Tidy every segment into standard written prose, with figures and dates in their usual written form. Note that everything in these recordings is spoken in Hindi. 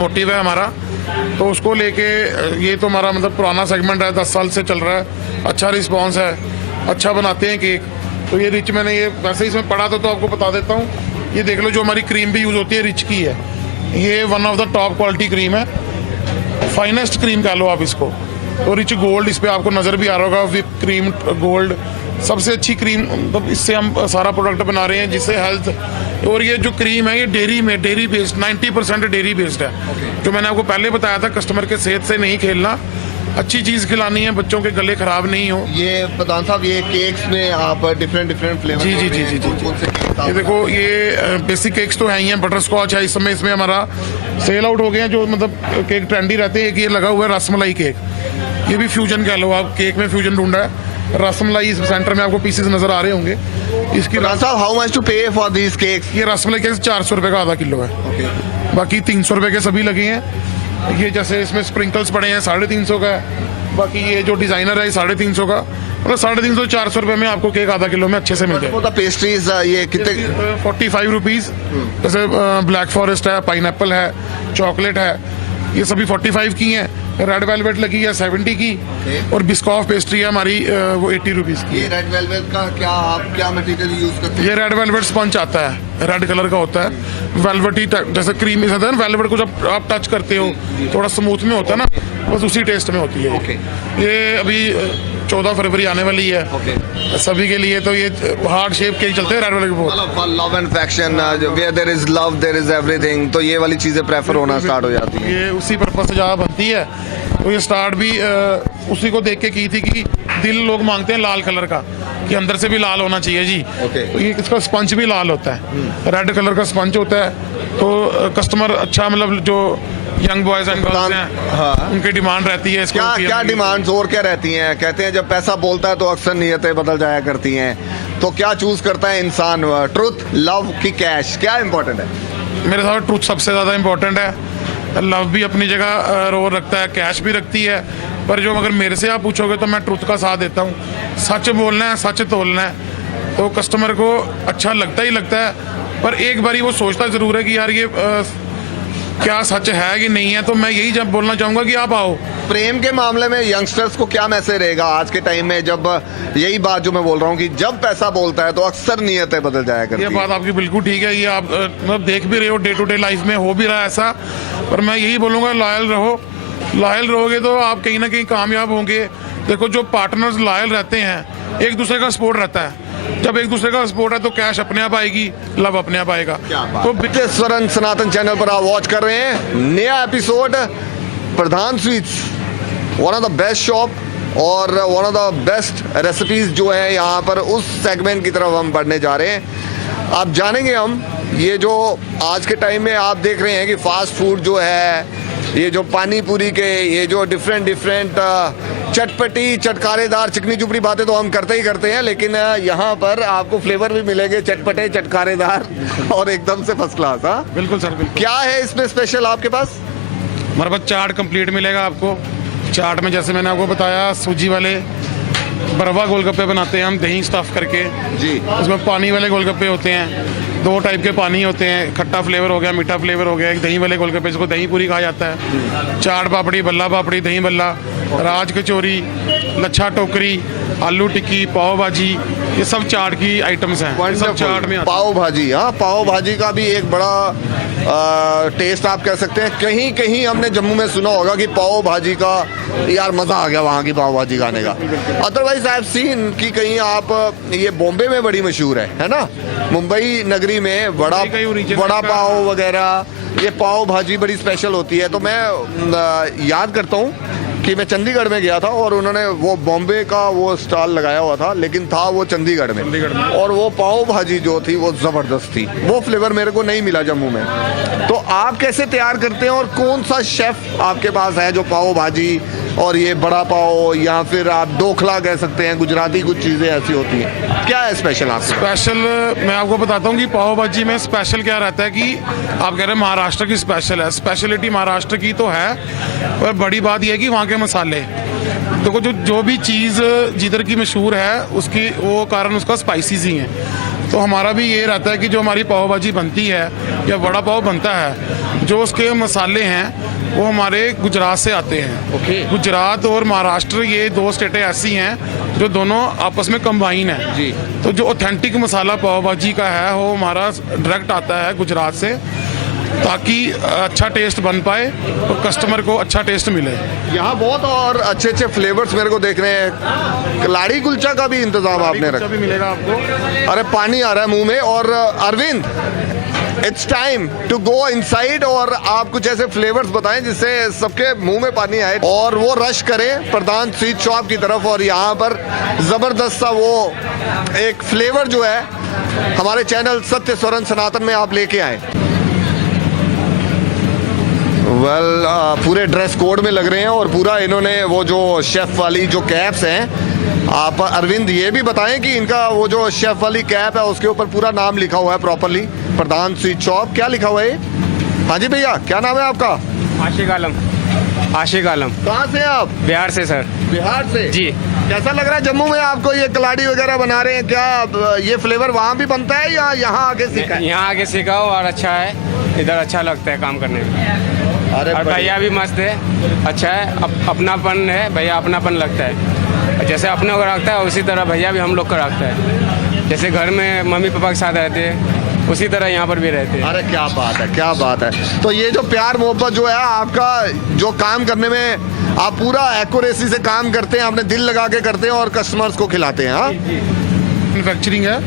मोटिव है हमारा, तो उसको लेके ये तो हमारा मतलब पुराना सेगमेंट है, 10 साल से चल रहा है, अच्छा रिस्पांस है, अच्छा बनाते हैं केक। तो ये रिच मैंने ये वैसे ही इसमें पढ़ा था तो आपको बता देता हूँ। ये देख लो, जो हमारी क्रीम भी यूज़ होती है रिच की है। ये one of the top quality cream है, फाइनेस्ट क्रीम कह लो आप इसको। तो रिच गोल्ड इस पर आपको नज़र भी आ रहा होगा, विप क्रीम गोल्ड सबसे अच्छी क्रीम, मतलब इससे हम सारा प्रोडक्ट बना रहे हैं जिससे हेल्थ। और ये जो क्रीम है ये डेयरी बेस्ड 90% डेयरी बेस्ड है। जो मैंने आपको पहले बताया था, कस्टमर के सेहत से नहीं खेलना, अच्छी चीज़ खिलानी है, बच्चों के गले खराब नहीं हो। ये प्रधान साहब, ये केक्स में आप डिफरेंट फ्लेवर जी। ये देखो, ये बेसिक केक्स तो है ही हैं, बटर स्कॉच है, इस समय इसमें हमारा सेल आउट हो गए हैं। जो मतलब केक ट्रेंडी रहते हैं, एक ये लगा हुआ है रसमलाई केक, ये भी फ्यूजन कह लो आप, केक में फ्यूजन ढूंढा है। रसमलाई इस सेंटर में आपको पीसेस नजर आ रहे होंगे इसकी। साहब, how much to pay for these cakes? ये रसमलाई केक 400 रुपए का आधा किलो है। बाकी 300 रुपए के सभी लगे हैं। ये जैसे इसमें स्प्रिंकल्स पड़े हैं 350 का है। बाकी ये जो डिजाइनर है ये 350 का, मतलब 350 400 रुपए में आपको केक आधा किलो में अच्छे से मिल जाए। पेस्ट्रीज ये कितने? 45 रुपीज। जैसे ब्लैक फॉरेस्ट है, पाइनएप्पल है, चॉकलेट है, ये सभी 45 की हैं। रेड वेलवेट लगी है 70 की, और बिस्कॉफ पेस्ट्री है हमारी वो 80 रुपीज की। ये रेड वेलवेट का क्या मटेरियल यूज करते हैं? ये रेड वेलवेट स्पंज आता है, रेड कलर का होता है, वेलवेटी जैसे क्रीमी होता है ना वेलवेट को, जब आप टच करते हो थोड़ा स्मूथ में होता है ना, बस उसी टेस्ट में होती है। ये अभी 14 फरवरी आने वाली है सभी के लिए, तो ये हार्ड शेप केक चलते हैं रेड वेलवेट बहुत। Love and affection, where there is love there is everything, तो ये वाली चीजें प्रेफर होना स्टार्ट हो जाती है। ये उसी पर्पज से ज्यादा बनती है। तो ये स्टार्ट भी उसी को देख के की थी कि दिल लोग मांगते हैं लाल कलर का, कि अंदर से भी लाल होना चाहिए जी। तो ये इसका स्पंज भी लाल होता है, रेड कलर का स्पंज होता है। तो कस्टमर अच्छा, मतलब जो यंग बॉयज एंड गर्ल्स हैं उनकी डिमांड रहती है इसको। क्या डिमांड्स और क्या रहती हैं? कहते हैं जब पैसा बोलता है तो अक्सर नीयतें बदल जाया करती हैं, तो क्या चूज करता है इंसान, ट्रुथ, लव की कैश? क्या इंपॉर्टेंट है? मेरे साथ ट्रुथ सबसे ज्यादा इंपॉर्टेंट है। लव भी अपनी जगह रोल रखता है, कैश भी रखती है, पर जो अगर मेरे से आप पूछोगे तो मैं ट्रुथ का साथ देता हूँ। सच बोलना है, सच तोलना है, तो कस्टमर को अच्छा लगता ही लगता है। पर एक बारी वो सोचता जरूर है कि यार ये क्या सच है कि नहीं है। तो मैं यही जब बोलना चाहूंगा कि आप आओ। प्रेम के मामले में यंगस्टर्स को क्या मैसेज रहेगा आज के टाइम में, जब यही बात जो मैं बोल रहा हूँ कि जब पैसा बोलता है तो अक्सर नीयतें बदल जाया करती है? ये बात आपकी बिल्कुल ठीक है, ये आप मतलब देख भी रहे हो, डे टू डे लाइफ में हो भी रहा है ऐसा। पर मैं यही बोलूँगा, लॉयल रहो। लॉयल रहोगे तो आप कहीं ना कहीं कामयाब होंगे। देखो, जो पार्टनर्स लॉयल रहते हैं, एक दूसरे का सपोर्ट रहता है। जब एक दूसरे का सपोर्ट है तो कैश अपने आप आएगी, लव अपने आप आएगा। तो स्वरण सनातन चैनल पर आप वॉच कर रहे हैं नया episode Pradhan sweets, one of the best shop और one of the best recipes जो है यहाँ पर, उस सेगमेंट की तरफ हम बढ़ने जा रहे हैं। आप जानेंगे हम ये जो आज के टाइम में आप देख रहे हैं कि फास्ट फूड जो है, ये जो पानी पूरी के, ये जो डिफरेंट चटपटी चटकारेदार चिकनी चुपड़ी बातें तो हम करते ही करते हैं, लेकिन यहाँ पर आपको फ्लेवर भी मिलेंगे चटपटे चटकारेदार और एकदम से फर्स्ट क्लास। हाँ बिल्कुल सर, बिल्कुल। क्या है इसमें स्पेशल आपके पास? हमारे पास चाट कंप्लीट मिलेगा आपको। चाट में जैसे मैंने आपको बताया, सूजी वाले बरवा गोलगप्पे बनाते हैं हम, दही स्टफ करके जी। उसमें पानी वाले गोलगप्पे होते हैं, 2 टाइप के पानी होते हैं, खट्टा फ्लेवर हो गया, मीठा फ्लेवर हो गया। एक दही वाले गोलगप्पे जिसको दही पूरी कहा जाता है। चाट पापड़ी, बल्ला पापड़ी, दही बल्ला, राज कचौरी, लच्छा टोकरी, आलू टिक्की, पाव भाजी, ये सब चाट की आइटम्स हैं। सब चाट में पाव भाजी, हाँ पाव भाजी का भी एक बड़ा टेस्ट आप कह सकते हैं। कहीं कहीं हमने जम्मू में सुना होगा कि पाव भाजी का यार मजा आ गया वहाँ की पाव भाजी खाने का। अदरवाइज आई हैव सीन कि कहीं आप, ये बॉम्बे में बड़ी मशहूर है ना, मुंबई नगरी में बड़ा पाव वगैरह, ये पाव भाजी बड़ी स्पेशल होती है। तो मैं याद करता हूँ कि मैं चंडीगढ़ में गया था और उन्होंने वो बॉम्बे का वो स्टॉल लगाया हुआ था, लेकिन था वो चंडीगढ़ में, और वो पाव भाजी जो थी वो जबरदस्त थी। वो फ्लेवर मेरे को नहीं मिला जम्मू में। तो आप कैसे तैयार करते हैं और कौन सा शेफ आपके पास है जो पाव भाजी और ये बड़ा पाव, या फिर आप डोखला कह सकते हैं, गुजराती कुछ चीजें ऐसी होती हैं, क्या है स्पेशल आपके? स्पेशल मैं आपको बताता हूँ कि पाव भाजी में स्पेशल क्या रहता है कि आप कह रहे हैं महाराष्ट्र की स्पेशल है, स्पेशलिटी महाराष्ट्र की तो है, पर बड़ी बात यह है कि वहाँ के मसाले। देखो, जो भी चीज़ जिधर की मशहूर है उसकी वो कारण उसका स्पाइसीज ही है। तो हमारा भी ये रहता है कि जो हमारी पाव भाजी बनती है या वड़ा पाव बनता है, जो उसके मसाले हैं वो हमारे गुजरात से आते हैं। ओके। गुजरात और महाराष्ट्र ये दो स्टेटें ऐसी हैं जो दोनों आपस में कंबाइन है जी। तो जो ऑथेंटिक मसाला पाव भाजी का है वो हमारा डायरेक्ट आता है गुजरात से, ताकि अच्छा टेस्ट बन पाए और कस्टमर को अच्छा टेस्ट मिले। यहाँ बहुत और अच्छे अच्छे फ्लेवर्स मेरे को देख रहे हैं। कलाड़ी कुलचा का भी इंतजाम आपने रखा। भी मिलेगा आपको। अरे पानी आ रहा है मुंह में। और Arvind, it's time to go inside और आप कुछ ऐसे फ्लेवर्स बताएं जिससे सबके मुंह में पानी आए और वो रश करें प्रधान स्वीट शॉप की तरफ। और यहाँ पर जबरदस्त सा वो एक फ्लेवर जो है हमारे चैनल सत्य स्वरण सनातन में आप लेके आए। वेल पूरे ड्रेस कोड में लग रहे हैं और पूरा इन्होंने वो जो शेफ वाली जो कैप्स हैं, आप अरविंद ये भी बताएं कि इनका वो जो शेफ वाली कैप है उसके ऊपर पूरा नाम लिखा हुआ है प्रॉपरली, प्रधान स्वीट शॉप। क्या लिखा हुआ है? हाँ जी भैया, क्या नाम है आपका? आशिक आलम। आशिक आलम। कहाँ से आप? बिहार से सर। बिहार से जी। कैसा लग रहा है जम्मू में आपको? ये कलाड़ी वगैरह बना रहे हैं, क्या ये फ्लेवर वहाँ भी बनता है या यहाँ आके सीखा है? यहाँ आके सीखा हो और अच्छा है, इधर अच्छा लगता है काम करने में। अरे और भैया भी मस्त है, अच्छा है, अपनापन है, भैया अपनापन लगता है। जैसे अपने को रखता है उसी तरह भैया भी हम लोग को रखता है। जैसे घर में मम्मी पापा के साथ रहते हैं उसी तरह यहाँ पर भी रहते हैं। अरे क्या बात है, क्या बात है। तो ये जो प्यार मोहब्बत जो है आपका, जो काम करने में आप पूरा एक्यूरेसी से काम करते हैं, आपने दिल लगा के करते हैं और कस्टमर्स को खिलाते हैं। हाँ, मैन्युफैक्चरिंग है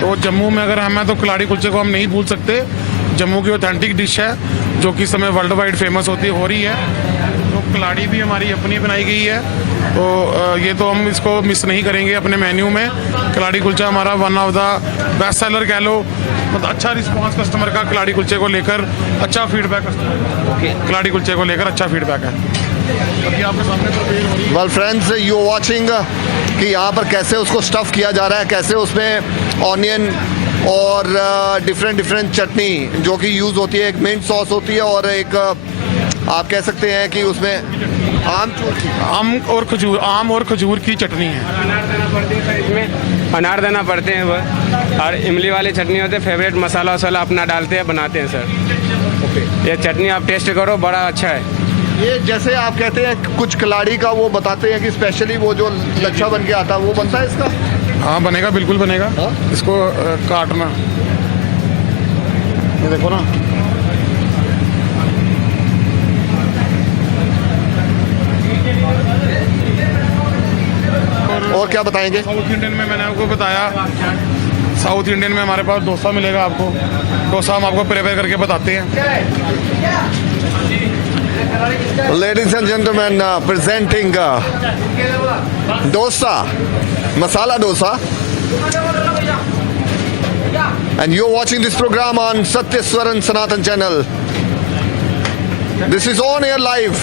तो जम्मू में अगर हम हैं तो कलाड़ी कुलचे को हम नहीं भूल सकते। जम्मू की ऑथेंटिक डिश है जो कि इस समय वर्ल्ड वाइड फेमस हो रही है। तो कलाड़ी भी हमारी अपनी बनाई गई है, तो ये तो हम इसको मिस नहीं करेंगे अपने मेन्यू में। कलाड़ी कुलचा हमारा one of the best seller कह लो, मतलब अच्छा रिस्पांस कस्टमर का कलाड़ी कुलचे को लेकर, अच्छा फीडबैक कस्टमर कलाड़ी कुलचे को लेकर अच्छा फीडबैक है। अभी आपके सामने वेल फ्रेंड्स, यू वॉचिंग कि यहाँ पर कैसे उसको स्टफ़ किया जा रहा है, कैसे उसमें ऑनियन और डिफरेंट चटनी जो कि यूज़ होती है। एक मिंट सॉस होती है और एक आप कह सकते हैं कि उसमें आम और खजूर की चटनी है। अनार देना पड़ते हैं सर, इसमें अनार देना पड़ते हैं वो। और इमली वाली चटनी होती है, फेवरेट मसाला वसाला अपना डालते हैं, बनाते हैं सर। ये चटनी आप टेस्ट करो, बड़ा अच्छा है। ये जैसे आप कहते हैं कुछ कलाड़ी का वो बताते हैं कि स्पेशली वो जो लच्छा बन के आता है वो बनता है इसका? हाँ बनेगा, बिल्कुल बनेगा। हाँ? इसको काटना, ये देखो ना, और क्या बताएंगे? साउथ इंडियन में मैंने आपको बताया, साउथ इंडियन में हमारे पास डोसा मिलेगा आपको। डोसा हम आपको प्रिपेयर करके बताते हैं। Ladies and gentlemen, presenting dosa, masala dosa, and you're watching this program on Satya Swaran Sanatan channel. This is on air live.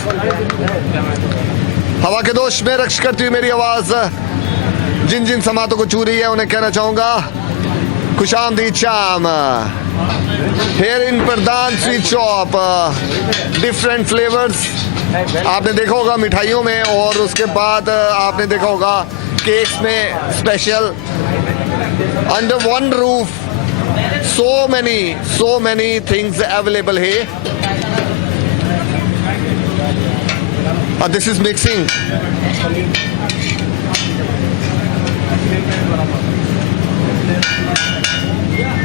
हवा के दोष में रक्ष करती हुई मेरी आवाज जिन जिन समातों को छू रही है उन्हें कहना चाहूंगा खुशामदीद शाम। Here in Pradhan sweet shop, different flavours आपने देखा होगा मिठाइयों में, और उसके बाद आपने देखा होगा केक्स में special. Under one roof so many things available here. This is mixing.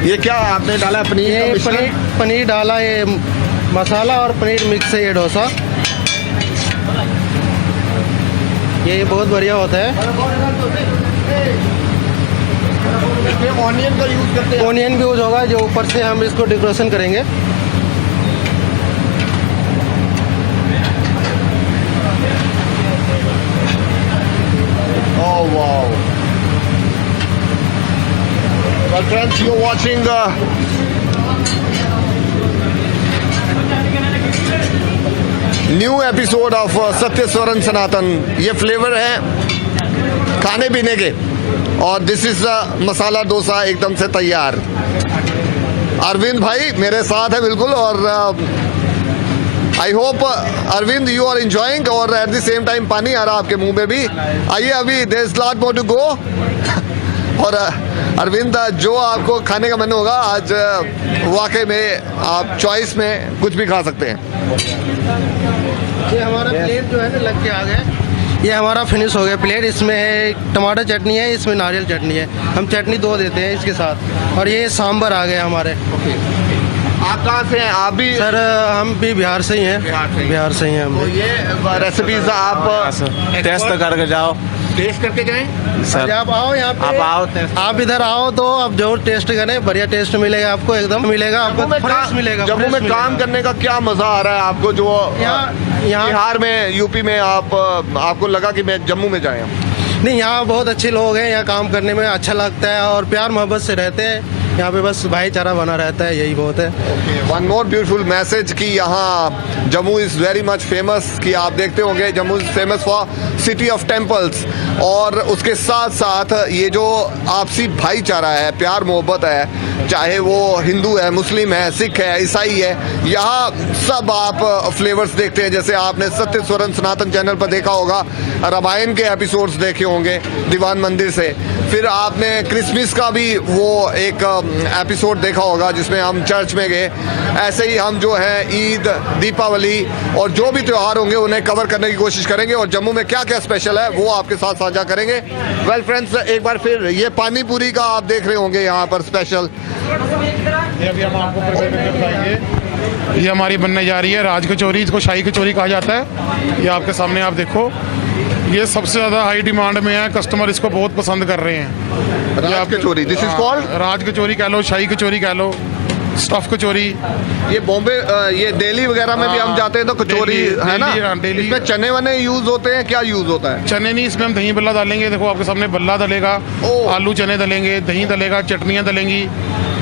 ये क्या आपने डाला? पनीर का ये मिश्रण? पनीर डाला, ये मसाला और पनीर मिक्स है ये डोसा। ये बहुत बढ़िया होता है। इसमें ऑनियन का यूज करते हैं? ऑनियन भी यूज होगा, जो ऊपर से हम इसको डेकोरेशन करेंगे। Oh wow. Well friends, you're watching new episode of सत्य स्वरण सनातन। ये फ्लेवर है खाने पीने के, और दिस इज मसाला डोसा एकदम से तैयार। अरविंद भाई मेरे साथ है बिल्कुल, और I hope Arvind you are enjoying, और एट द सेम टाइम पानी आ रहा आपके मुंह में भी। आइए, अभी there is lot more to go. और अरविंद, जो आपको खाने का मन होगा आज वाकई में आप चॉइस में कुछ भी खा सकते हैं। ये हमारा प्लेट जो है ना लग के आ गया, ये हमारा फिनिश हो गया प्लेट। इसमें टमाटर चटनी है, इसमें नारियल चटनी है, हम चटनी 2 देते हैं इसके साथ। और ये सांभर आ गया हमारे। आप कहाँ से हैं? आप भी? सर हम भी बिहार से ही हैं। बिहार से ही हैं हम तो भी। ये रेसिपीज आप टेस्ट करके जाओ, टेस्ट करके जाएं। सर आप आओ यहाँ पे, आप आओ, आप इधर आओ तो आप जरूर टेस्ट करें, बढ़िया टेस्ट मिलेगा आपको, एकदम मिलेगा आपको, फ्रेश मिलेगा। जम्मू फ्रेश में मिलेगा। काम करने का क्या मजा आ रहा है आपको? जो यहाँ बिहार में, यूपी में आपको लगा कि मैं जम्मू में जाए? नहीं, यहाँ बहुत अच्छे लोग हैं, यहाँ काम करने में अच्छा लगता है और प्यार मोहब्बत से रहते हैं यहाँ पे, बस भाईचारा बना रहता है, यही बहुत है। वन मोर ब्यूटीफुल मैसेज कि यहाँ Jammu is very much famous, कि आप देखते होंगे Jammu is famous for city of temples. और उसके साथ साथ ये जो आपसी भाईचारा है, प्यार मोहब्बत है, चाहे वो हिंदू है, मुस्लिम है, सिख है, ईसाई है, यहाँ सब आप फ्लेवर्स देखते हैं। जैसे आपने सत्य स्वरण सनातन चैनल पर देखा होगा, रामायण के एपिसोड्स देखे होंगे दीवान मंदिर से। फिर आपने क्रिसमस का भी वो एक एपिसोड देखा होगा जिसमें हम चर्च में गए। ऐसे ही हम जो है ईद, दीपावली और जो भी त्यौहार होंगे उन्हें कवर करने की कोशिश करेंगे, और जम्मू में क्या क्या स्पेशल है वो आपके साथ साझा करेंगे। वेल फ्रेंड्स, एक बार फिर ये पानी पूरी का आप देख रहे होंगे यहाँ पर स्पेशल। ये अभी हम आपको प्रिपेयर करके बताएंगे। ये हमारी बनने जा रही है राज कचौरी, इसको शाही कचौरी कहा जाता है। ये आपके सामने आप देखो, ये सबसे ज़्यादा हाई डिमांड में है, कस्टमर इसको बहुत पसंद कर रहे हैं। राज कचौरी, दिस इज कॉल्ड राज कचौरी कह लो, शाही कचौरी कह लो, स्टफ कचौरी। ये बॉम्बे, ये दिल्ली वगैरह में भी हम जाते हैं तो कचौरी है ना। दिल्ली इसमें चने वने यूज होते हैं, क्या यूज होता है? चने नहीं, इसमें हम दही बल्ला डालेंगे। देखो आपके सामने बल्ला डलेगा, ओह। आलू चने डलेंगे, दही डलेगा, चटनियाँ डलेंगी।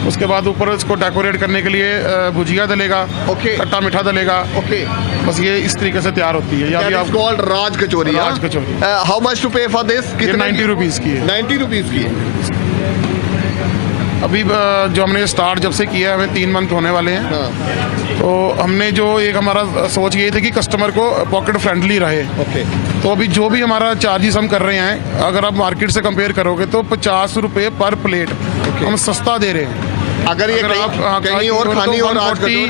उसके बाद ऊपर इसको डेकोरेट करने के लिए भुजिया डलेगा, ओके। खट्टा मीठा डलेगा। ओके, बस ये इस तरीके से तैयार होती है। That is called Raj Kachori. Raj Kachori. How much to pay for this? ये 90 रुपीज़ की है। 90 रुपीज की है। अभी जो हमने स्टार्ट जब से किया है, हमें 3 मंथ होने वाले हैं। हाँ। तो हमने जो एक हमारा सोच ये थी कि कस्टमर को पॉकेट फ्रेंडली रहे। ओके। तो अभी जो भी हमारा चार्जेस हम कर रहे हैं, अगर आप मार्केट से कंपेयर करोगे तो 50 रुपये पर प्लेट हम सस्ता दे रहे हैं। अगर ये कहीं और खानी हो, राज कचौरी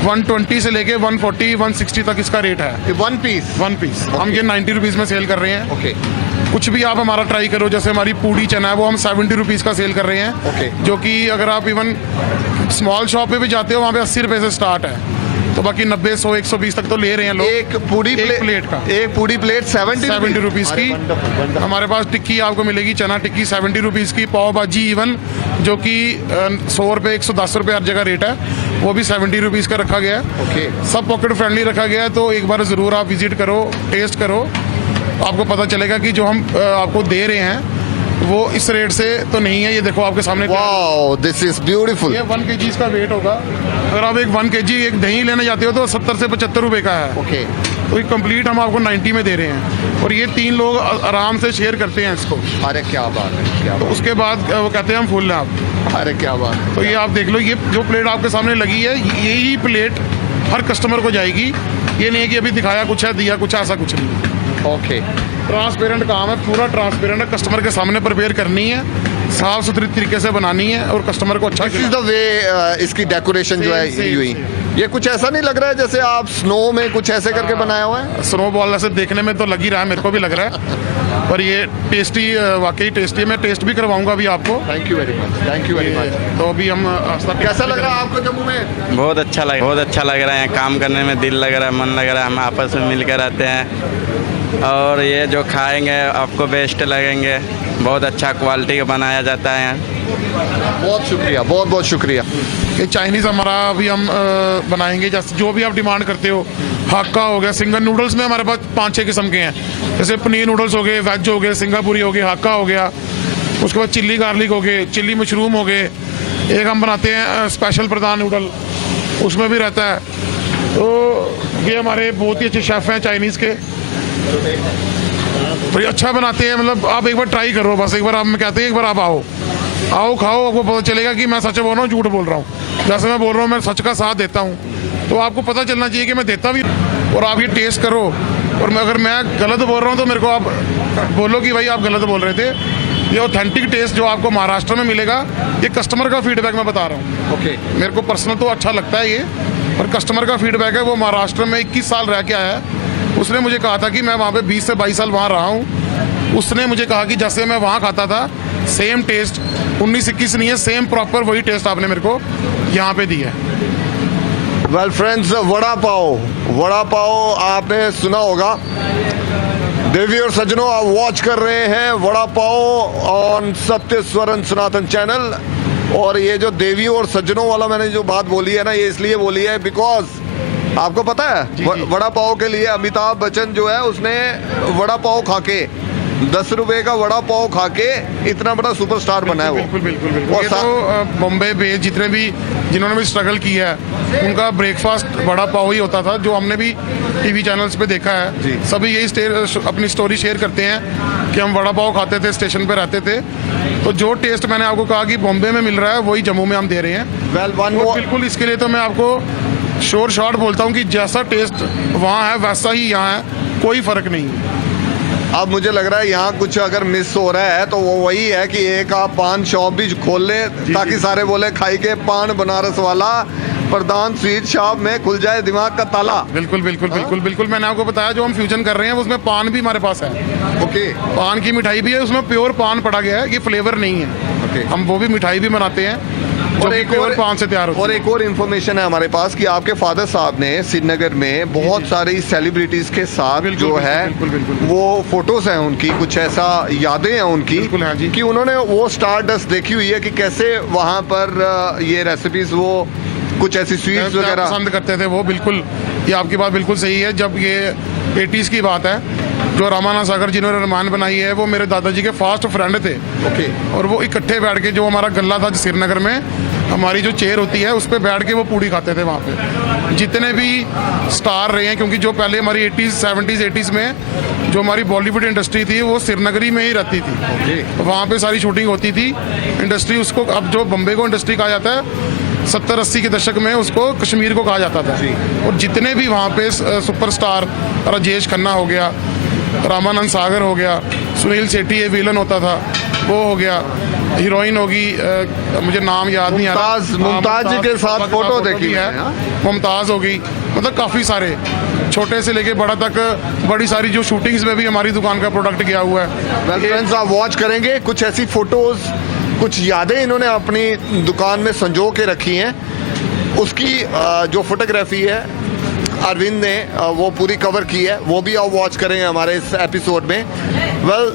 120 से लेके 140, 160 तक इसका रेट है। One piece. हम ये 90 रुपीज़ में सेल कर रहे हैं। ओके। कुछ भी आप हमारा ट्राई करो, जैसे हमारी पूड़ी चना है वो हम 70 रुपीज़ का सेल कर रहे हैं। ओके। जो कि अगर आप इवन स्मॉल शॉप पे भी जाते हो वहाँ पे 80 रुपये से स्टार्ट है। तो बाकी 90, 100, 120 तक तो ले रहे हैं लोग। एक पूरी प्लेट का, एक पूरी प्लेट 70 रुपीज़ की। हमारे पास टिक्की आपको मिलेगी, चना टिक्की 70 रुपीज़ की। पाव भाजी इवन जो कि 100 रुपये, 110 रुपये हर जगह रेट है, वो भी 70 रुपीज़ का रखा गया है। ओके। सब पॉकेट फ्रेंडली रखा गया है। तो एक बार ज़रूर आप विजिट करो, टेस्ट करो, आपको पता चलेगा कि जो हम आपको दे रहे हैं वो इस रेट से तो नहीं है। ये देखो आपके सामने, वाओ, दिस इज ब्यूटीफुल। ये 1 kg का वेट होगा। अगर आप एक 1 kg एक दही लेने जाते हो तो 70 से 75 रुपए का है। ओके। तो ये कंप्लीट हम आपको 90 में दे रहे हैं, और ये 3 लोग आराम से शेयर करते हैं इसको। अरे क्या बात है, क्या तो बात उसके बाद वो कहते हैं हम फुल हैं आप। है। अरे क्या बात है। तो ये आप देख लो, ये जो प्लेट आपके सामने लगी है, यही प्लेट हर कस्टमर को जाएगी। ये नहीं है कि अभी दिखाया कुछ है, दिया कुछ है, ऐसा कुछ नहीं। ओके। ट्रांसपेरेंट काम है, पूरा ट्रांसपेरेंट है। कस्टमर के सामने प्रिपेयर करनी है, साफ सुथरी तरीके से बनानी है और कस्टमर को अच्छा दिस इज द वे इसकी डेकोरेशन जो है Same, हुई। same. ये कुछ ऐसा नहीं लग रहा है जैसे आप स्नो में कुछ ऐसे करके बनाया हुआ है? स्नो बॉल ऐसे देखने में तो लग ही रहा है, मेरे को भी लग रहा है, पर ये टेस्टी, वाकई टेस्टी है। मैं टेस्ट भी करवाऊंगा अभी आपको। Thank you very much, thank you very much. तो अभी हम कैसा लग रहा है आपको जम्मू में? बहुत अच्छा लग रहा है। काम करने में दिल लग रहा है, मन लग रहा है। हम आपस में मिलकर रहते हैं, और ये जो खाएंगे आपको बेस्ट लगेंगे। बहुत अच्छा क्वालिटी का बनाया जाता है यहाँ। बहुत शुक्रिया, बहुत बहुत शुक्रिया। ये चाइनीज़ हमारा अभी हम बनाएंगे, जैसे जो भी आप डिमांड करते हो। हाक्का हो गया, सिंगल नूडल्स में हमारे पास 5-6 किस्म के हैं। जैसे पनीर नूडल्स हो गए, वेज हो गए, सिंगापुरी हो गए, हाक्का हो गया। उसके बाद चिल्ली गार्लिक हो गए, चिल्ली मशरूम हो गए। एक हम बनाते हैं स्पेशल प्रधान नूडल, उसमें भी रहता है। तो ये हमारे बहुत ही अच्छे शेफ़ हैं चाइनीज़ के, तो ये अच्छा बनाते हैं। मतलब आप एक बार ट्राई करो, बस एक बार आप, मैं कहते हैं एक बार आप आओ खाओ, आपको पता चलेगा कि मैं सच बोल रहा हूँ, झूठ बोल रहा हूँ। जैसे मैं बोल रहा हूँ, मैं सच का साथ देता हूँ, तो आपको पता चलना चाहिए कि मैं देता भी। और आप ये टेस्ट करो, और अगर मैं गलत बोल रहा हूँ तो मेरे को आप बोलो कि भाई आप गलत बोल रहे थे। ये ऑथेंटिक टेस्ट जो आपको महाराष्ट्र में मिलेगा, ये कस्टमर का फीडबैक मैं बता रहा हूँ। ओके। मेरे को पर्सनल तो अच्छा लगता है ये, पर कस्टमर का फीडबैक है, वो महाराष्ट्र में 21 साल रह के आया है। उसने मुझे कहा था कि मैं वहाँ पे 20 से 22 साल वहाँ रहा हूँ। उसने मुझे कहा कि जैसे मैं वहाँ खाता था सेम टेस्ट 19-21 नहीं है, सेम प्रॉपर वही टेस्ट आपने मेरे को यहाँ पे दी है। वेल फ्रेंड्स, वड़ा पाव आपने सुना होगा। देवी और सज्जनों, आप वॉच कर रहे हैं वड़ा पाव ऑन सत्य स्वरण सनातन चैनल। और ये जो देवी और सज्जनों वाला मैंने जो बात बोली है ना, ये इसलिए बोली है बिकॉज आपको पता है वड़ा पाव के लिए अमिताभ बच्चन जो है उसने वड़ा पाव खा के 10 रुपए का वड़ा पाव खा के इतना बड़ा सुपरस्टार बना है वो। बिल्कुल बिल्कुल बिल्कुल। ये तो बॉम्बे बेस्ड जितने भी जिन्होंने भी स्ट्रगल किया है उनका ब्रेकफास्ट वड़ा पाव ही होता था, जो हमने भी टीवी चैनल्स पे देखा है। सभी यही अपनी स्टोरी शेयर करते हैं कि हम वड़ा पाव खाते थे, स्टेशन पे रहते थे। तो जो टेस्ट मैंने आपको कहा कि बॉम्बे में मिल रहा है वही जम्मू में हम दे रहे हैं। वेल बिल्कुल, इसके लिए तो मैं आपको शोर शॉर्ट बोलता हूँ कि जैसा टेस्ट वहाँ है वैसा ही यहाँ है, कोई फर्क नहीं है। अब मुझे लग रहा है यहाँ कुछ अगर मिस हो रहा है तो वो वही है कि एक आप पान शॉप भी खोल ले ताकि सारे बोले खाई के पान बनारस वाला प्रधान स्वीट शॉप में खुल जाए दिमाग का ताला। बिल्कुल बिल्कुल बिल्कुल बिल्कुल। मैंने आपको बताया जो हम फ्यूजन कर रहे हैं उसमें पान भी हमारे पास है। ओके। पान की मिठाई भी है, उसमें प्योर पान पड़ा गया है, ये फ्लेवर नहीं है। ओके। हम वो भी मिठाई भी बनाते हैं और एक और पान से तैयार होती है। और एक और इन्फॉर्मेशन है हमारे पास कि आपके फादर साहब ने श्रीनगर में बहुत सारी सेलिब्रिटीज के साथ जो है वो फोटोज हैं उनकी, कुछ ऐसा यादें हैं उनकी कि उन्होंने वो स्टार डस्ट देखी हुई है कि कैसे वहाँ पर ये रेसिपीज वो कुछ ऐसी स्वीट्स वगैरह पसंद करते थे वो। बिल्कुल, ये आपकी बात बिल्कुल सही है। जब ये 80s की बात है, जो रामानंद सागर जिन्होंने रामायण बनाई है वो मेरे दादाजी के फास्ट फ्रेंड थे। ओके। और वो इकट्ठे बैठ के, जो हमारा गल्ला था श्रीनगर में, हमारी जो चेयर होती है उस पर बैठ के वो पूड़ी खाते थे वहाँ पे। जितने भी स्टार रहे हैं, क्योंकि जो पहले हमारी 80s 70s 80s में जो हमारी बॉलीवुड इंडस्ट्री थी वो श्रीनगरी में ही रहती थी। वहाँ पे सारी शूटिंग होती थी। इंडस्ट्री उसको, अब जो बम्बे को इंडस्ट्री कहा जाता है, 70-80 के दशक में उसको कश्मीर को कहा जाता था। और जितने भी वहाँ पे सुपरस्टार, राजेश खन्ना हो गया, रामानंद सागर हो गया, सुनील शेट्टी ये विलन होता था वो हो गया, हीरोइन होगी मुझे नाम याद नहीं आ रहा, मुमताज जी के साथ फोटो देखी है, मुमताज होगी, मतलब काफ़ी सारे छोटे से लेके बड़ा तक बड़ी सारी जो शूटिंग्स में भी हमारी दुकान का प्रोडक्ट गया हुआ है। फ्रेंड्स, आप वॉच करेंगे कुछ ऐसी फोटोज, कुछ यादें इन्होंने अपनी दुकान में संजो के रखी हैं। उसकी जो फोटोग्राफी है अरविंद ने वो पूरी कवर की है, वो भी आप वॉच करेंगे हमारे इस एपिसोड में। वेल,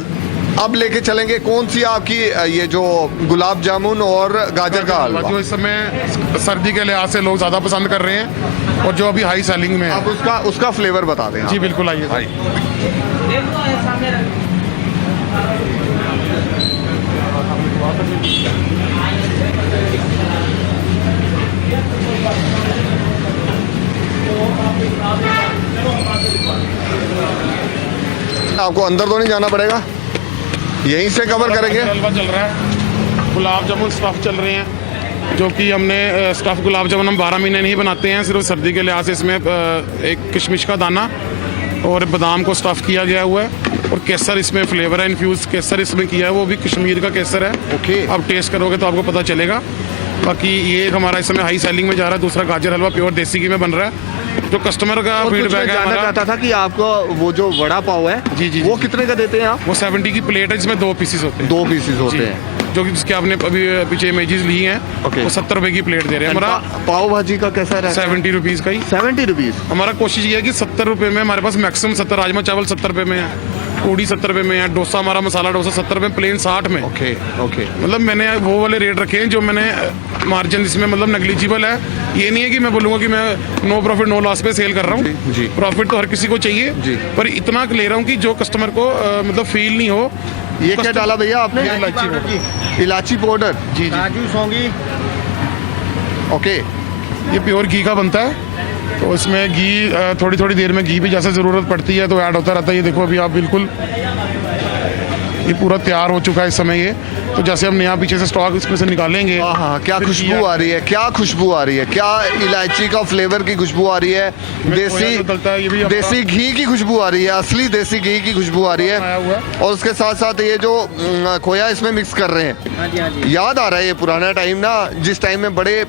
अब लेके चलेंगे कौन सी आपकी ये जो गुलाब जामुन और गाजर का हलवा जो इस समय सर्दी के लिहाज से लोग ज़्यादा पसंद कर रहे हैं और जो अभी हाई सेलिंग में है। अब उसका फ्लेवर बता दें। जी बिल्कुल, आइए। आपको अंदर तो नहीं जाना पड़ेगा, यहीं से कवर करेंगे। हलवा चल रहा है, गुलाब जामुन स्टफ चल रहे हैं, जो कि हमने स्टफ गुलाब जामुन हम 12 महीने नहीं बनाते हैं, सिर्फ सर्दी के लिहाज से इसमें एक किशमिश का दाना और बादाम को स्टफ किया गया हुआ है और केसर इसमें फ्लेवर है, इन्फ्यूज केसर इसमें किया है, वो भी कश्मीर का केसर है। ओके। आप टेस्ट करोगे तो आपको पता चलेगा। बाकी ये हमारा इस समय हाई सेलिंग में जा रहा है। दूसरा गाजर हलवा प्योर देसी घी में बन रहा है। जो कस्टमर का फीडबैक है, जानना चाहता था कि आपको वो जो वड़ा पाव है जी वो कितने का देते हैं आप? वो 70 की प्लेट है जिसमें 2 पीसेस होते हैं। 2 पीसेस होते हैं, जो कि जिसके आपने अभी पीछे इमेजेस ली हैं। ओके। वो 70 रुपए की प्लेट दे रहे हैं। हमारा पाव भाजी का कैसा रहता है? 70 रुपीज का ही। 70 रुपीज। हमारा कोशिश ये है कि 70 रुपए में हमारे पास मैक्सिमम 70, राजमा चावल 70 रुपए में है, पूड़ी 70 रुपए में है, डोसा हमारा मसाला डोसा 70 रुपए, प्लेन 60 में। Okay okay. मतलब मैंने वो वाले रेट रखे हैं जो मैंने मार्जिन इसमें मतलब नेग्लिजिबल है। ये नहीं है कि मैं बोलूँगा कि मैं नो प्रॉफिट नो लॉस पे सेल कर रहा हूँ। जी। प्रॉफिट तो हर किसी को चाहिए जी। पर इतना ले रहा हूँ कि जो कस्टमर को मतलब फील नहीं हो। ये क्या डाला भैया आपने? इलायची पाउडर। जी जी। काजू सौंगी। ओके। ये प्योर घी का बनता है, तो इसमें घी थोड़ी थोड़ी देर में घी भी जैसे ज़रूरत पड़ती है तो ऐड होता रहता है। ये देखो अभी आप बिल्कुल ये पूरा तैयार हो चुका है इस समय ये। तो जैसे हम नया पीछे से स्टॉक इसमें से निकालेंगे, हाँ, क्या फिर खुशबू आ रही है, क्या खुशबू आ रही है, क्या इलायची का फ्लेवर की खुशबू आ रही है, खोया जो डलता है, ये भी देसी अपना- देसी घी की खुशबू आ रही है, असली देसी घी की खुशबू आ रही आया हुआ है। और उसके साथ साथ ये जो खोया इसमें मिक्स कर रहे हैं, याद आ रहा है ये पुराना टाइम ना, जिस टाइम में बड़े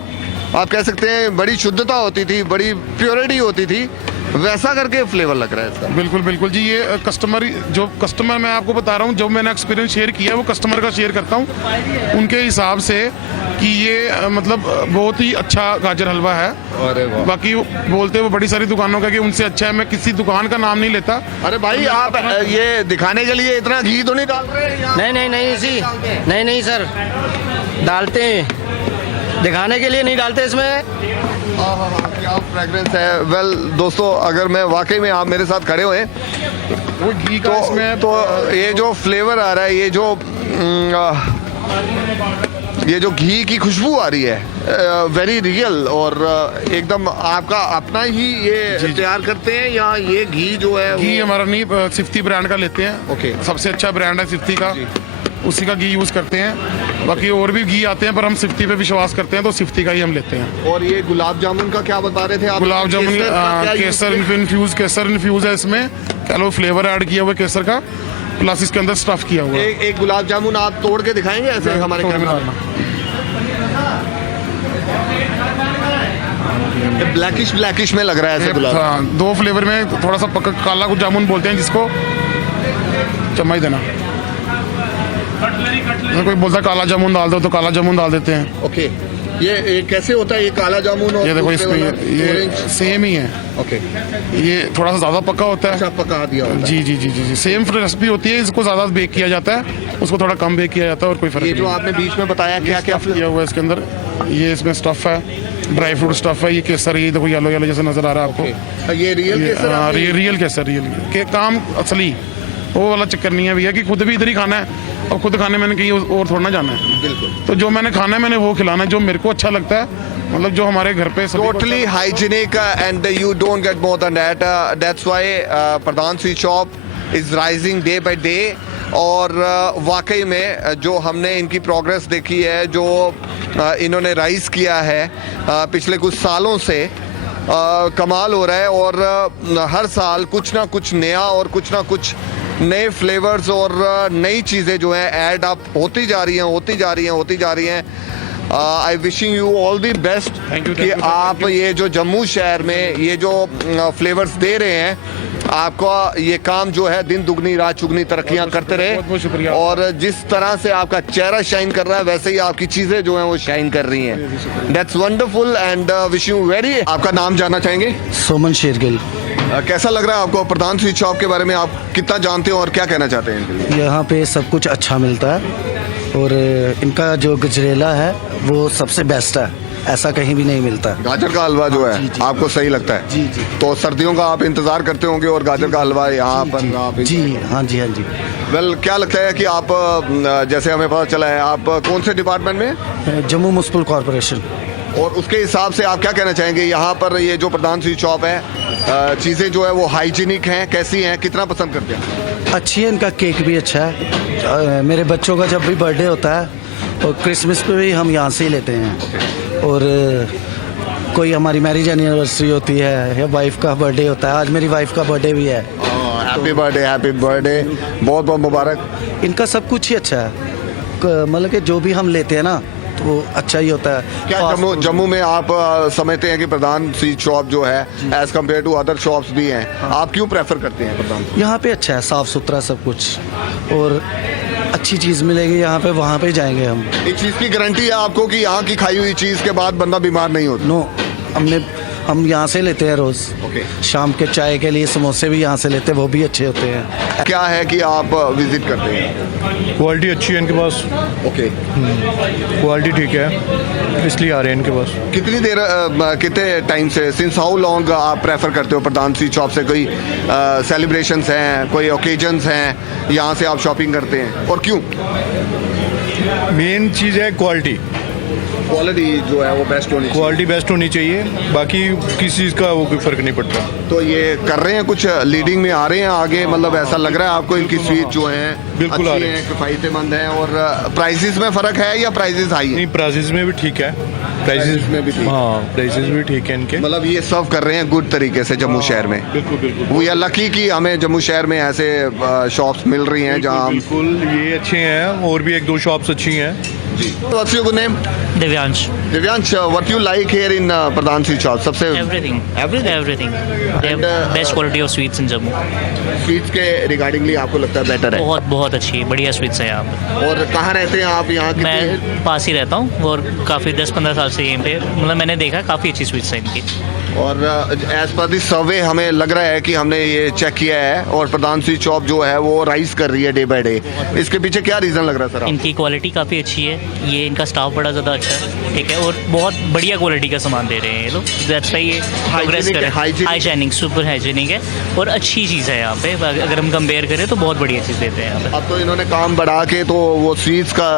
आप कह सकते हैं बड़ी शुद्धता होती थी, बड़ी प्योरिटी होती थी, वैसा करके फ्लेवर लग रहा है इसका। बिल्कुल बिल्कुल जी। ये कस्टमर मैं आपको बता रहा हूँ, जो मैंने एक्सपीरियंस शेयर किया है वो कस्टमर का शेयर करता हूँ उनके हिसाब से कि ये मतलब बहुत ही अच्छा गाजर हलवा है। अरे वाह। बाकी बोलते हैं वो बड़ी सारी दुकानों का कि उनसे अच्छा है, मैं किसी दुकान का नाम नहीं लेता। अरे भाई आप ये दिखाने के लिए इतना घी तो नहीं डाल रहे हैं यहाँ? नहीं जी, नहीं सर, डालते हैं, दिखाने के लिए नहीं डालते इसमें। क्या फ्रेग्रेंस है। वेल दोस्तों, अगर मैं वाकई में आप मेरे साथ खड़े हुए वो घी का इसमें तो ये जो फ्लेवर आ रहा है, ये जो घी की खुशबू आ रही है, वेरी रियल, और एकदम आपका अपना ही ये तैयार करते हैं या ये घी जो है घी हमारा नहीं, सिफ्ती ब्रांड का लेते हैं। ओके। सबसे अच्छा ब्रांड है सिफ्ती का, उसी का घी यूज करते हैं। बाकी और भी घी आते हैं पर हम सिफ्ती पे विश्वास करते हैं, तो सिफ्ती का ही हम लेते हैं। और ये गुलाब जामुन का क्या बता रहे थे आप? गुलाब जामुन केसर का क्या केसर इन्फ्यूज है इसमें, कह लो फ्लेवर ऐड किया हुआ है केसर का, प्लस इसके अंदर स्टफ किया हुआ है। एक गुलाब जामुन आप तोड़ के दिखाएंगे ऐसे हमारे तोड़ के कैमरा दिखाना। में? ब्लैकिश में लग रहा है ऐसे गुलाब। हाँ, दो फ्लेवर में, थोड़ा सा पक्का काला कुछ जामुन बोलते हैं जिसको, चम्मच देना। अगर कोई बोलता है काला जामुन डाल दो तो काला जामुन डाल देते हैं। ओके। ये कैसे होता है ये काला जामुन और ये देखो दूसरे वाला ये ऑरेंज? सेम ही है। ओके। ये थोड़ा सा ज्यादा पक्का होता है। अच्छा, पका दिया होता है। जी जी जी जी जी, सेम रेसिपी होती है। इसको ज्यादा बेक किया जाता है, उसको थोड़ा कम बेक किया जाता है, और कोई फर्क ये नहीं जो है। आपने बीच में बताया क्या क्या स्टफ किया हुआ है इसके अंदर, ये इसमें स्टफ है, ड्राई फ्रूट स्टफ है, ये केसर, ये देखो येलो येलो जैसे नजर आ रहा है आपको। ये रियल केसर हाँ, आपने- रियल केसर, रियल के काम असली, वो वाला चक्कर नहीं है भैया कि खुद भी इधर ही खाना है और खुद खाने मैंने कहीं और थोड़ा ना जाना है। बिल्कुल। तो जो मैंने खाना है मैंने वो खिलाना है, जो मेरे को अच्छा लगता है, मतलब जो हमारे घर पे सभी को अच्छा Totally hygienic and you don't get more than that. That's why Pradhan sweet shop is rising day by day. और वाकई में जो हमने इनकी प्रोग्रेस देखी है, जो इन्होंने राइज किया है पिछले कुछ सालों से, कमाल हो रहा है। और हर साल कुछ ना कुछ नया और कुछ ना कुछ नए फ्लेवर्स और नई चीज़ें जो हैं ऐड अप होती जा रही हैं। I wishing you all the best Thank you, कि sir, आप ये जो जम्मू शहर में ये जो फ्लेवर्स दे रहे हैं, आपका ये काम जो है दिन दुगनी रात चुगनी तरक्कियां करते रहे। बहुत बहुत शुक्रिया। और जिस तरह से आपका चेहरा शाइन कर रहा है, वैसे ही आपकी चीज़ें जो हैं वो शाइन कर रही हैं। That's wonderful and wish you very. आपका नाम जानना चाहेंगे? सोमन शेरगिल। कैसा लग रहा है आपको प्रधान स्वीट शॉप के बारे में? आप कितना जानते हो और क्या कहना चाहते हैं इनके लिए? यहाँ पे सब कुछ अच्छा मिलता है और इनका जो गजरेला है वो सबसे बेस्ट है, ऐसा कहीं भी नहीं मिलता। गाजर का हलवा जो है जी, जी। आपको सही लगता है? जी जी तो सर्दियों का आप इंतजार करते होंगे और गाजर का हलवा यहाँ पर आप जी, हाँ जी हाँ जी। वेल, क्या लगता है कि आप जैसे हमें पता चला है आप कौन से डिपार्टमेंट में, जम्मू म्युनिसिपल कॉरपोरेशन। और उसके हिसाब से आप क्या कहना चाहेंगे यहाँ पर ये जो प्रधान स्वीट शॉप है, चीज़ें जो है वो हाइजीनिक हैं, कैसी हैं, कितना पसंद करते हैं? अच्छी है, इनका केक भी अच्छा है। मेरे बच्चों का जब भी बर्थडे होता है और क्रिसमस पे भी हम यहाँ से ही लेते हैं। और कोई हमारी मैरिज एनिवर्सरी होती है या वाइफ का बर्थडे होता है, आज मेरी वाइफ का बर्थडे भी है। हैप्पी बर्थडे, बहुत बहुत मुबारक। इनका सब कुछ ही अच्छा है, मतलब कि जो भी हम लेते हैं ना तो वो अच्छा ही होता है। क्या जम्मू में आप समझते हैं कि प्रधान स्वीट शॉप जो है as compare to other shops भी हैं, आप क्यों प्रेफर करते हैं प्रधान? यहाँ पे अच्छा है, साफ सुथरा सब कुछ, और अच्छी चीज़ मिलेगी यहाँ पे, वहाँ पे जाएंगे हम। एक चीज़ की गारंटी है आपको कि यहाँ की खाई हुई चीज़ के बाद बंदा बीमार नहीं होता? नो, हम यहाँ से लेते हैं रोज़। ओके। शाम के चाय के लिए समोसे भी यहाँ से लेते हैं, वो भी अच्छे होते हैं। क्या है कि आप विजिट करते हैं? क्वालिटी अच्छी है इनके पास, ओके। क्वालिटी ठीक है, इसलिए आ रहे हैं इनके पास। कितनी देर कितने टाइम से, सिंस हाउ लॉन्ग आप प्रेफर करते हो प्रधान स्वीट शॉप से? कोई सेलिब्रेशंस हैं, कोई ओकेजन्स हैं, यहाँ से आप शॉपिंग करते हैं, और क्यों? मेन चीज़ है क्वालिटी। क्वालिटी जो है वो बेस्ट होनी चाहिए। क्वालिटी बेस्ट होनी चाहिए, बाकी किसी चीज़ का वो कोई फ़र्क नहीं पड़ता। तो ये कर रहे हैं कुछ लीडिंग में आ रहे हैं आगे, मतलब ऐसा लग रहा है आपको इनकी स्वीट जो हैं बिल्कुल आ अच्छी रहे हैं। हैं, किफायतेमंद हैं, और प्राइसेस में फ़र्क है या प्राइसेस हाई है? नहीं, प्राइसेस में भी ठीक है, Prices में भी ठीक है। हाँ, प्राइसेस भी ठीक है इनके। मतलब ये सर्व कर रहे हैं गुड तरीके से जम्मू शहर में। बिल्कुल बिल्कुल वी आर लकी कि हमें जम्मू शहर में ऐसे शॉप्स मिल रही हैं जहाँ हम बिल्कुल ये अच्छे हैं, और भी एक दो शॉप्स अच्छी हैं। What's your good name? Divyansh. Divyansh, what you like here in Pradhan Sweet Shop? सबसे Everything. Everything. They have And, best quality of sweets in Jammu. Sweets के रिगार्डिंगली आपको लगता है बेटर है? बहुत बहुत अच्छी बढ़िया स्वीट्स है यहाँ पे। और कहाँ रहते हैं आप यहाँ कितने? मैं पास ही रहता हूँ और काफ़ी 10-15 साल से यहीं पे, मतलब मैंने देखा काफ़ी अच्छी स्वीट्स है इनकी। और एज पर दिस सर्वे हमें लग रहा है कि हमने ये चेक किया है और प्रधान स्वीट शॉप जो है वो राइज कर रही है डे बाय डे। इसके पीछे क्या रीज़न लग रहा है सर आपको? इनकी क्वालिटी काफ़ी अच्छी है, ये इनका स्टाफ बड़ा ज़्यादा अच्छा है, ठीक है, और बहुत बढ़िया क्वालिटी का सामान दे रहे हैं ये लोग। दैट्स वाई ये प्रोग्रेस कर रहे हैं। हाइजीनिक, सुपर हाइजीनिक है और अच्छी चीज़ है यहाँ पे। अगर हम कंपेयर करें तो बहुत बढ़िया चीज़ देते हैं यहाँ पे। अब तो इन्होंने काम बढ़ा के तो वो स्वीट्स का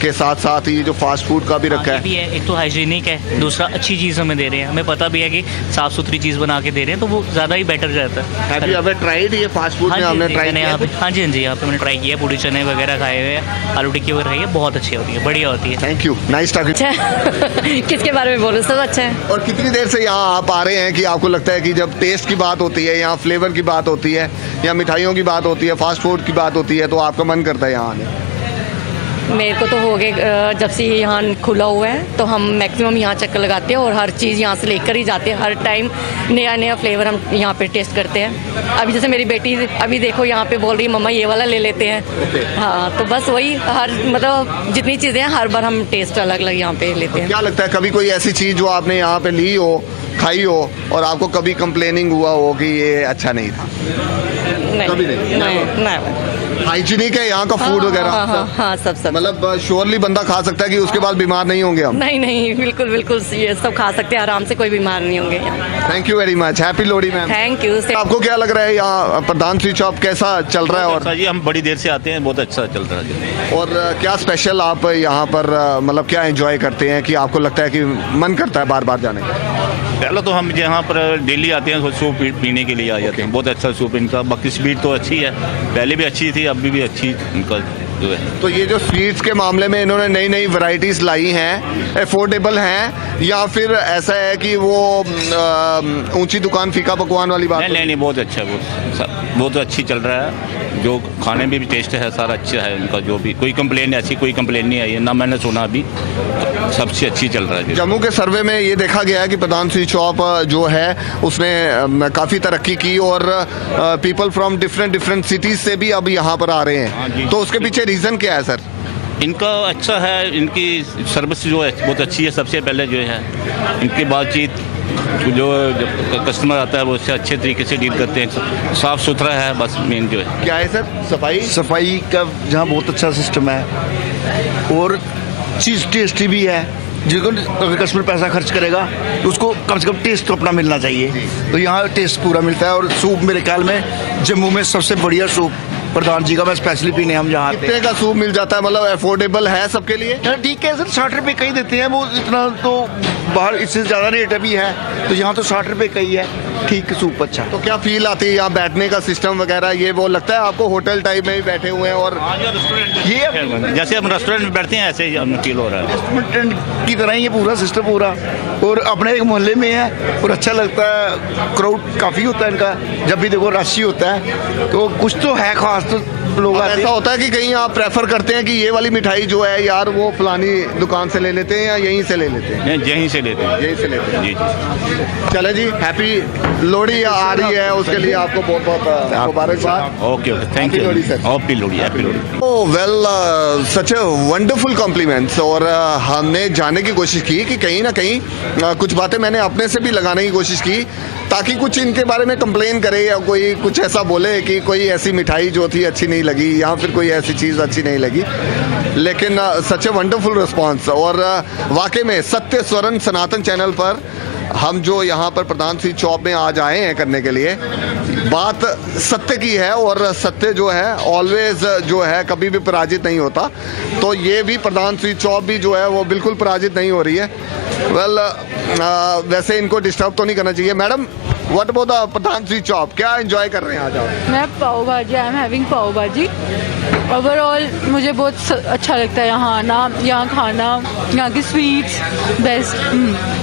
के साथ साथ ही जो फास्ट फूड का भी रखा ये है। भी है, एक तो हाइजीनिक है, दूसरा अच्छी चीज़ हमें दे रहे हैं। हमें पता भी है कि साफ़ सुथरी चीज़ बना के दे रहे हैं तो वो ज़्यादा ही बेटर रहता है। Have you ever tried ये फास्ट फूड हाँ में? जी, हमने जी, ट्राई मैंने किया यहाँ पे, है। हाँ जी यहाँ पे मैंने ट्राई किया, पूड़ी चने वगैरह खाए हुए हैं, आलू टिक्की वगैरह खाई है, बहुत अच्छी होती है, बढ़िया होती है। Thank you, nice talking. अच्छा किसके बारे में बोलो, सब अच्छा है। और कितनी देर से यहाँ आप आ रहे हैं कि आपको लगता है कि जब टेस्ट की बात होती है, यहाँ फ्लेवर की बात होती है, या मिठाइयों की बात होती है, फास्ट फूड की बात होती है, तो आपका मन करता है यहाँ आने? मेरे को तो हो गए जब से ये यहाँ खुला हुआ है तो हम मैक्सिमम यहाँ चक्कर लगाते हैं और हर चीज़ यहाँ से लेकर ही जाते हैं। हर टाइम नया नया फ्लेवर हम यहाँ पे टेस्ट करते हैं। अभी जैसे मेरी बेटी अभी देखो यहाँ पे बोल रही है मम्मा ये वाला ले लेते हैं। हाँ तो बस वही हर मतलब जितनी चीज़ें हैं हर बार हम टेस्ट अलग अलग यहाँ पे लेते हैं। क्या लगता है कभी कोई ऐसी चीज़ जो आपने यहाँ पे ली हो, खाई हो, और आपको कभी कंप्लेनिंग हुआ हो कि ये अच्छा नहीं था? कभी नहीं? नहीं हाइजीनिक है यहाँ का फूड वगैरह? हाँ सब मतलब श्योरली बंदा खा सकता है कि उसके बाद बीमार नहीं होंगे हम? नहीं बिल्कुल बिल्कुल ये सब खा सकते हैं आराम से, कोई बीमार नहीं होंगे। Thank you very much, happy Lohri ma'am. Thank you. आपको क्या लग रहा है यहाँ प्रधान स्वीट शॉप कैसा चल रहा है? और जी हम बड़ी देर से आते हैं, बहुत अच्छा चल रहा है। और क्या स्पेशल आप यहाँ पर मतलब क्या एंजॉय करते हैं कि आपको लगता है कि मन करता है बार बार जाने का? पहले तो हम यहाँ पर डेली आते हैं, सूप पीने के लिए आ जाते हैं। बहुत अच्छा सूप इनका, बाकी स्वीट तो अच्छी है, पहले भी अच्छी थी, अभी भी अच्छी इनका जो है। तो ये जो स्वीट्स के मामले में इन्होंने नई नई वैरायटीज लाई हैं, अफोर्डेबल हैं, या फिर ऐसा है कि वो ऊंची दुकान फीका पकवान वाली बात? नहीं, बहुत अच्छा है, बहुत अच्छी चल रहा है। जो खाने में भी टेस्ट है सारा अच्छा है इनका, जो भी कोई कंप्लेन ऐसी कोई कंप्लेन नहीं आई है, ना मैंने सुना अभी, सबसे अच्छी चल रहा है। जम्मू के सर्वे में ये देखा गया है कि प्रधान स्वीट शॉप जो है उसने काफ़ी तरक्की की और पीपल फ्रॉम डिफरेंट सिटीज़ से भी अब यहाँ पर आ रहे हैं, तो उसके पीछे रीज़न क्या है सर? इनका अच्छा है, इनकी सर्विस जो है बहुत अच्छी है। सबसे पहले जो है इनकी बातचीत, जो कस्टमर आता है वो उससे अच्छे तरीके से डील करते हैं, साफ़ सुथरा है, बस मेन जो है। क्या है सर? सफाई का जहाँ बहुत अच्छा सिस्टम है और चीज़ टेस्टी भी है। जिसको अगर कस्टमर पैसा खर्च करेगा तो उसको कम से कम टेस्ट तो अपना मिलना चाहिए, तो यहाँ टेस्ट पूरा मिलता है। और सूप मेरे ख्याल में जम्मू में सबसे बढ़िया सूप प्रधान जी का मैं स्पेशली पीने हम जहाँ आते कितने का सूप मिल जाता है? मतलब अफोर्डेबल है सबके लिए? हैं। ठीक है सर, 60 रुपये का ही देते हैं, वो इतना तो बाहर इससे ज़्यादा रेट भी है, तो यहाँ तो 60 रुपये का ही है। ठीक सूप अच्छा। तो क्या फील आती है यहाँ बैठने का सिस्टम वगैरह, ये वो लगता है आपको होटल टाइप में ही बैठे हुए हैं? और ये जैसे हम रेस्टोरेंट में बैठते हैं ऐसे ही हमें फील हो रहा है, रेस्टोरेंट की तरह ही ये पूरा सिस्टम पूरा, और अपने एक मोहल्ले में है और अच्छा लगता है। क्राउड काफ़ी होता है इनका, जब भी देखो रश ही होता है, तो कुछ तो है खास, तो लोग आते ऐसा हैं। होता है कि कहीं आप प्रेफर करते हैं कि ये वाली मिठाई जो है यार वो फलानी दुकान से ले लेते हैं या यहीं से ले लेते हैं? यहीं से लेते हैं। यहीं से लेते हैं। जी जी, चले जी, हैप्पी लोहड़ी आ रही है, उसके लिए आपको बहुत बहुत मुबारकबाद। Okay thank you. Lohri sir. Happy Lohri. Oh well, such a wonderful compliments. और हमने जानने की कोशिश की कि कहीं ना कहीं कुछ बातें मैंने अपने से भी लगाने की कोशिश की, ताकि कुछ इनके बारे में कंप्लेन करे या कोई कुछ ऐसा बोले कि कोई ऐसी मिठाई जो थी अच्छी नहीं लगी या फिर कोई ऐसी चीज़ अच्छी नहीं लगी। लेकिन सच ए वंडरफुल रिस्पॉन्स। और वाकई में सत्य स्वरण सनातन चैनल पर हम जो यहाँ पर प्रधान स्वीट शॉप में आज आए हैं करने के लिए, बात सत्य की है और सत्य जो है ऑलवेज जो है कभी भी पराजित नहीं होता। तो ये भी प्रधान स्वीट शॉप भी जो है वो बिल्कुल पराजित नहीं हो रही है। वैसे इनको डिस्टर्ब तो नहीं करना चाहिए। Madam, what about the Pradhan sweet shop, क्या एंजॉय कर रहे हैं आज आप? मैं पाव भाजी, आई एम हैविंग पाव भाजी। ओवरऑल मुझे बहुत अच्छा लगता है यहाँ आना, यहाँ खाना, यहाँ की sweets best.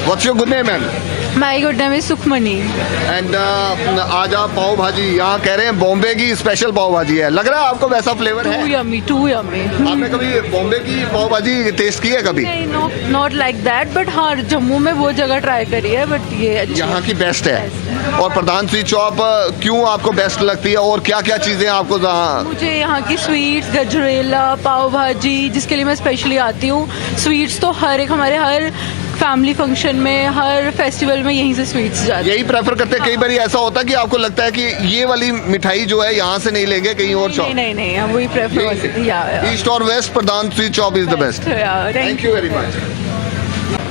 What's your good name ma'am? My good name is Sukhmani. And आज आप पाव भाजी यहाँ कह रहे हैं बॉम्बे की स्पेशल पाव भाजी है, लग रहा है आपको वैसा फ्लेवर है? Too yummy. आपने कभी बॉम्बे की पाव भाजी टेस्ट की है कभी? नहीं, नॉट लाइक दैट, बट हाँ जम्मू में वो जगह ट्राई करी है, बट ये यहाँ की बेस्ट है। और प्रधान स्वीट शॉप क्यों आपको बेस्ट लगती है और क्या क्या चीजें आपको? मुझे यहाँ की स्वीट्स, गजरेला, पाव भाजी, जिसके लिए मैं स्पेशली आती हूँ। स्वीट्स तो हमारे हर फैमिली फंक्शन में, हर फेस्टिवल में यहीं से स्वीट्स जाते हैं। यही प्रेफर करते हैं? कई बार ऐसा होता है कि आपको लगता है कि ये वाली मिठाई जो है यहाँ से नहीं लेंगे, कहीं और शॉप? नहीं, हम वही prefer. East or west Pradhan sweet shop is the best. Thank you very much.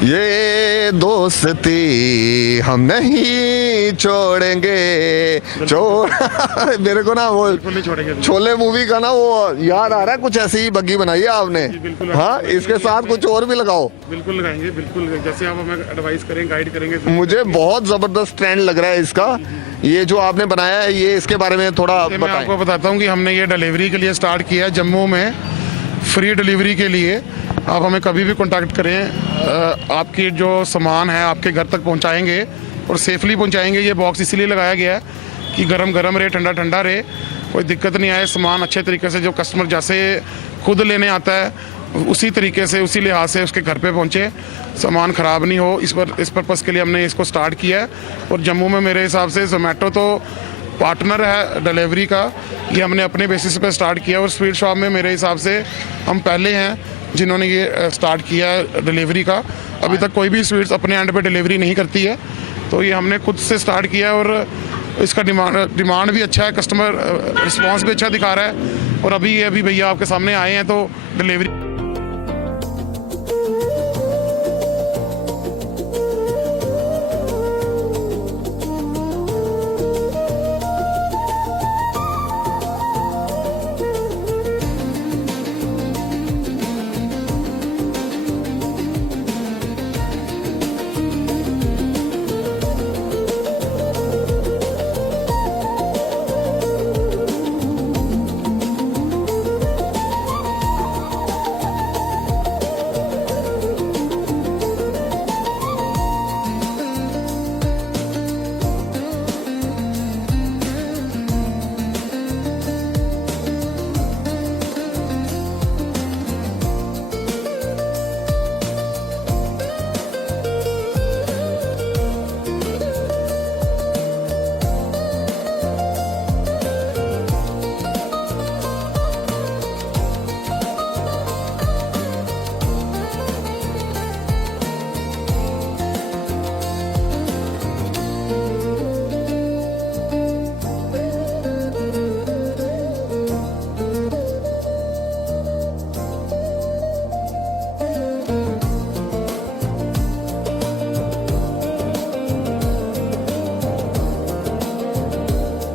ये दोस्ती हम नहीं छोड़ेंगे, मेरे को ना वो छोले मूवी का ना वो याद आ रहा है। कुछ ऐसी ही बग्गी बनाई है आपने? हाँ, इसके साथ कुछ और भी लगाओ। बिल्कुल लगाएंगे, बिल्कुल जैसे आप हमें एडवाइस करें, गाइड करेंगे। मुझे बहुत जबरदस्त ट्रेंड लग रहा है इसका। ये जो आपने बनाया है, ये इसके बारे में थोड़ा बताएं। मैं आपको बताता हूँ कि हमने ये डिलीवरी के लिए स्टार्ट किया है जम्मू में, फ्री डिलीवरी के लिए। आप हमें कभी भी कांटेक्ट करें, आपकी जो सामान है आपके घर तक पहुंचाएंगे और सेफली पहुंचाएंगे। ये बॉक्स इसलिए लगाया गया है कि गरम गरम रहे, ठंडा ठंडा रहे, कोई दिक्कत नहीं आए। सामान अच्छे तरीके से जो कस्टमर जैसे खुद लेने आता है उसी तरीके से, उसी लिहाज से उसके घर पे पहुंचे, सामान ख़राब नहीं हो। इस पर्पज़ के लिए हमने इसको स्टार्ट किया है। और जम्मू में मेरे हिसाब से जोमेटो तो पार्टनर है डिलीवरी का, ये हमने अपने बेसिस पे स्टार्ट किया। और स्वीट शॉप में मेरे हिसाब से हम पहले हैं जिन्होंने ये स्टार्ट किया है डिलीवरी का। अभी तक कोई भी स्वीट्स अपने एंड पे डिलीवरी नहीं करती है, तो ये हमने खुद से स्टार्ट किया है। और इसका डिमांड भी अच्छा है, कस्टमर रिस्पांस भी अच्छा दिखा रहा है। और अभी भैया आपके सामने आए हैं तो डिलीवरी